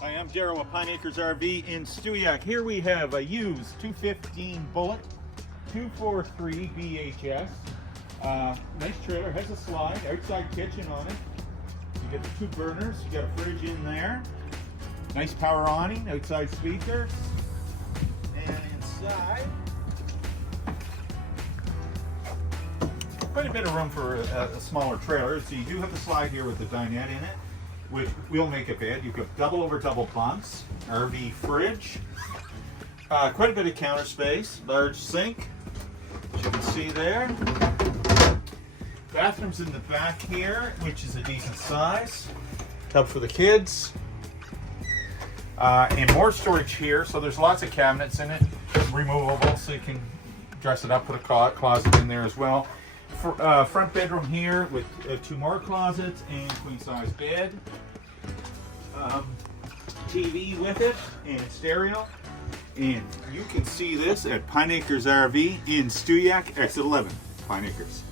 Hi, I'm Darryl with Pine Acres RV in Stewiacke. Here we have a used 215 Bullet 243 BHS. Nice trailer, has a slide, outside kitchen on it. You get the two burners, you got a fridge in there. Nice power awning, outside speakers. And inside, quite a bit of room for a smaller trailer. So you do have the slide here with the dinette in it, which will make a bed. You've got double over double bunks, RV fridge, quite a bit of counter space, large sink, as you can see there. Bathrooms in the back here, which is a decent size. Tub for the kids. And more storage here, so there's lots of cabinets in it, removable, so you can dress it up, put a closet in there as well. Front bedroom here with two more closets and queen size bed. TV with it and stereo. And you can see this at Pine Acres RV in Stewiacke, exit 11, Pine Acres.